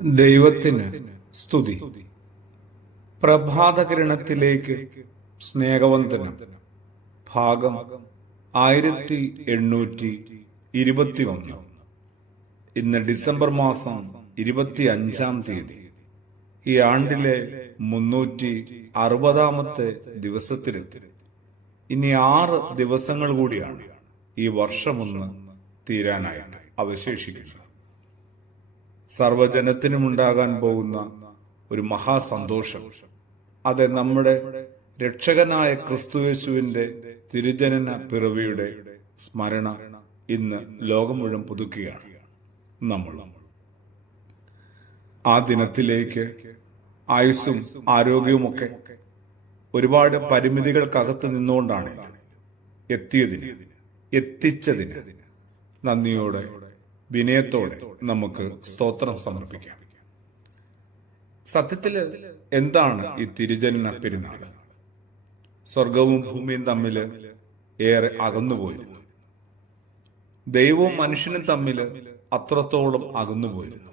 ദൈവത്തിന് സ്തുതി. പ്രഭാതകിരണത്തിലേക്ക് സ്നേഹവന്ദനം. ഭാഗം 1821. ഇന്ന് ഡിസംബർ മാസം 25-ാം തീയതി. ഈ ആണ്ടിലെ 360-ാമത്തെ ദിവസത്തിലെത്തി. ഇനി 6 ദിവസങ്ങൾ കൂടിയാണ് ഈ വർഷമൊന്ന് തീരാനായിട്ട് അവശേഷിക്കുന്നത്. സർവജനത്തിനുമുണ്ടാകാൻ പോകുന്ന ഒരു മഹാസന്തോഷം, അത് നമ്മുടെ രക്ഷകനായ ക്രിസ്തുയേശുവിന്റെ തിരുജനന പിറവിയുടെ സ്മരണ ഇന്ന് ലോകം മുഴുവൻ പുതുക്കുകയാണ്. നമ്മൾ ആ ദിനത്തിലേക്ക് ആയുസ്സും ആരോഗ്യവുമൊക്കെ ഒരുപാട് പരിമിതികൾക്കകത്ത് നിന്നുകൊണ്ടാണ് എത്തിച്ചതിന് നന്ദിയോടെ വിനയത്തോടെ നമുക്ക് സ്തോത്രം സമർപ്പിക്കാം. സത്യത്തില് എന്താണ് ഈ തിരുജനന പെരുന്നാൾ? സ്വർഗവും ഭൂമിയും തമ്മിൽ ഏറെ അകന്നുപോയിരുന്നു. ദൈവവും മനുഷ്യനും തമ്മിൽ അത്രത്തോളം അകന്നുപോയിരുന്നു.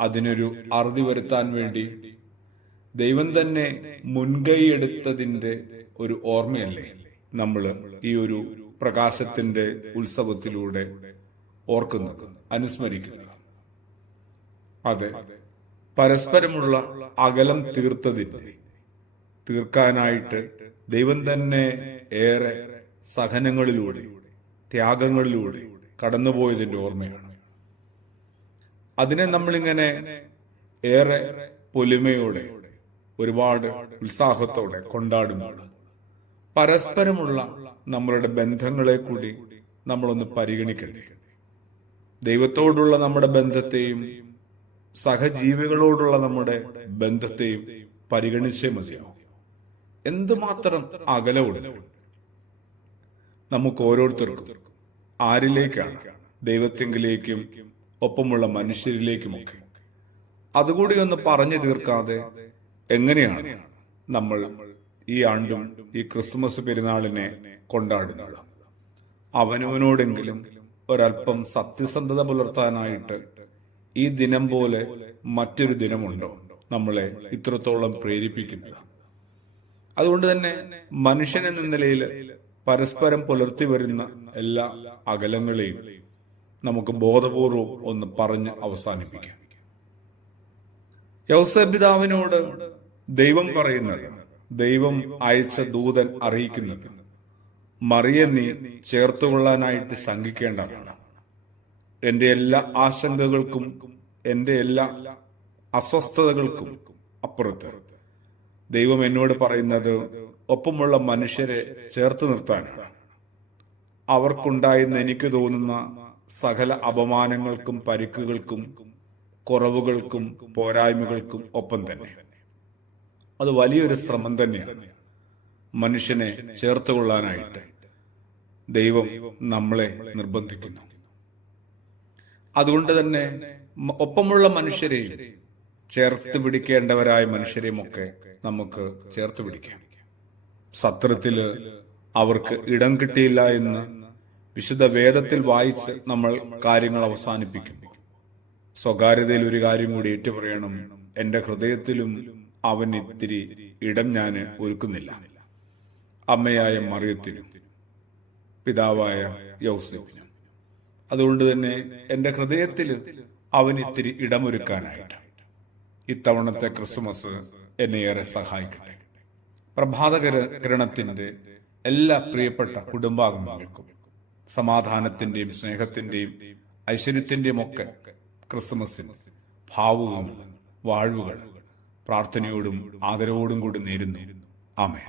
അതിനൊരു അറുതി വരുത്താൻ വേണ്ടി ദൈവം തന്നെ മുൻകൈയെടുത്തതിന്റെ ഒരു ഓർമ്മയല്ലേ നമ്മൾ ഈ ഒരു പ്രകാശത്തിന്റെ ഉത്സവത്തിലൂടെ ഓർക്കുന്നത്, അനുസ്മരിക്കുന്നത്. അതെ, പരസ്പരമുള്ള അകലം തീർക്കാനായിട്ട് ദൈവം തന്നെ ഏറെ സഹനങ്ങളിലൂടെ, ത്യാഗങ്ങളിലൂടെ കടന്നുപോയതിന്റെ ഓർമ്മയാണ്. അതിനെ നമ്മളിങ്ങനെ ഏറെ പൊലിമയോടെ, ഒരുപാട് ഉത്സാഹത്തോടെ കൊണ്ടാടുമ്പോൾ പരസ്പരമുള്ള നമ്മളുടെ ബന്ധങ്ങളെ കൂടി നമ്മളൊന്ന് പരിഗണിക്കണ്ടേ? ദൈവത്തോടുള്ള നമ്മുടെ ബന്ധത്തെയും സഹജീവികളോടുള്ള നമ്മുടെ ബന്ധത്തെയും പരിഗണിച്ചേ മതിയാവും. എന്തുമാത്രം അകലമുണ്ട് നമുക്ക് ഓരോരുത്തർക്കും. ആരിലേക്കാണ്? ദൈവത്തെങ്കിലേക്കും ഒപ്പമുള്ള മനുഷ്യരിലേക്കുമൊക്കെ. അതുകൂടി ഒന്ന് പറഞ്ഞു തീർക്കാതെ എങ്ങനെയാണ് നമ്മൾ ഈ ആണ്ടും ഈ ക്രിസ്മസ് പെരുന്നാളിനെ കൊണ്ടാടുന്നത്? അവനവനോടെങ്കിലും ഒരല്പം സത്യസന്ധത പുലർത്താനായിട്ട് ഈ ദിനം പോലെ മറ്റൊരു ദിനമുണ്ടോ നമ്മളെ ഇത്രത്തോളം പ്രേരിപ്പിക്കുന്നത്? അതുകൊണ്ട് തന്നെ മനുഷ്യനെന്ന നിലയിൽ പരസ്പരം പുലർത്തി വരുന്ന എല്ലാ അകലങ്ങളെയും നമുക്ക് ബോധപൂർവം ഒന്ന് പറഞ്ഞ് അവസാനിപ്പിക്കാം. യൗസേപ്പ് പിതാവിനോട് ദൈവം പറയുന്നത്, ദൈവം അയച്ച ദൂതൻ അറിയിക്കുന്നത്, മറിയെ നീ ചേർത്തുകൊള്ളാനായിട്ട് ശങ്കിക്കേണ്ടതാണ്. എന്റെ എല്ലാ ആശങ്കകൾക്കും എന്റെ എല്ലാ അസ്വസ്ഥതകൾക്കും അപ്പുറത്ത് ദൈവം എന്നോട് പറയുന്നത് ഒപ്പമുള്ള മനുഷ്യരെ ചേർത്ത് നിർത്താനാണ്. അവർക്കുണ്ടായെന്ന് എനിക്ക് തോന്നുന്ന സകല അപമാനങ്ങൾക്കും പരിക്കുകൾക്കും കുറവുകൾക്കും പോരായ്മകൾക്കും ഒപ്പം തന്നെ അത് വലിയൊരു ശ്രമം തന്നെയാണ്. മനുഷ്യനെ ചേർത്തുകൊള്ളാനായിട്ട് ദൈവം നമ്മളെ നിർബന്ധിക്കുന്നു. അതുകൊണ്ട് തന്നെ ഒപ്പമുള്ള മനുഷ്യരെയും ചേർത്ത് പിടിക്കേണ്ടവരായ മനുഷ്യരെയും ഒക്കെ നമുക്ക് ചേർത്ത് പിടിക്കാം. സത്രത്തില് അവർക്ക് ഇടം കിട്ടിയില്ല എന്ന് വിശുദ്ധ വേദത്തിൽ വായിച്ച് നമ്മൾ കാര്യങ്ങൾ അവസാനിപ്പിക്കും. സ്വകാര്യതയിൽ ഒരു കാര്യം കൂടി ഏറ്റുപറയണം. എന്റെ ഹൃദയത്തിലും അവൻ ഇത്തിരി ഇടം ഞാൻ ഒരുക്കുന്നില്ല. അമ്മയായ മറിയത്തിനും പിതാവായ യൗസേപ്പിനും. അതുകൊണ്ട് തന്നെ എന്റെ ഹൃദയത്തിൽ അവൻ ഇത്തിരി ഇടമൊരുക്കാനായിട്ട് ഇത്തവണത്തെ ക്രിസ്മസ് എന്നെ ഏറെ സഹായിക്കട്ടെ. പ്രഭാതകിരണത്തിന്റെ എല്ലാ പ്രിയപ്പെട്ട കുടുംബാംഗങ്ങൾക്കും സമാധാനത്തിന്റെയും സ്നേഹത്തിന്റെയും ഐശ്വര്യത്തിന്റെയും ഒക്കെ ക്രിസ്മസിന് ഭാവുകങ്ങൾ, വാഴ്വുകൾ പ്രാർത്ഥനയോടും ആദരവോടും കൂടി നേരുന്നു. ആമേൻ.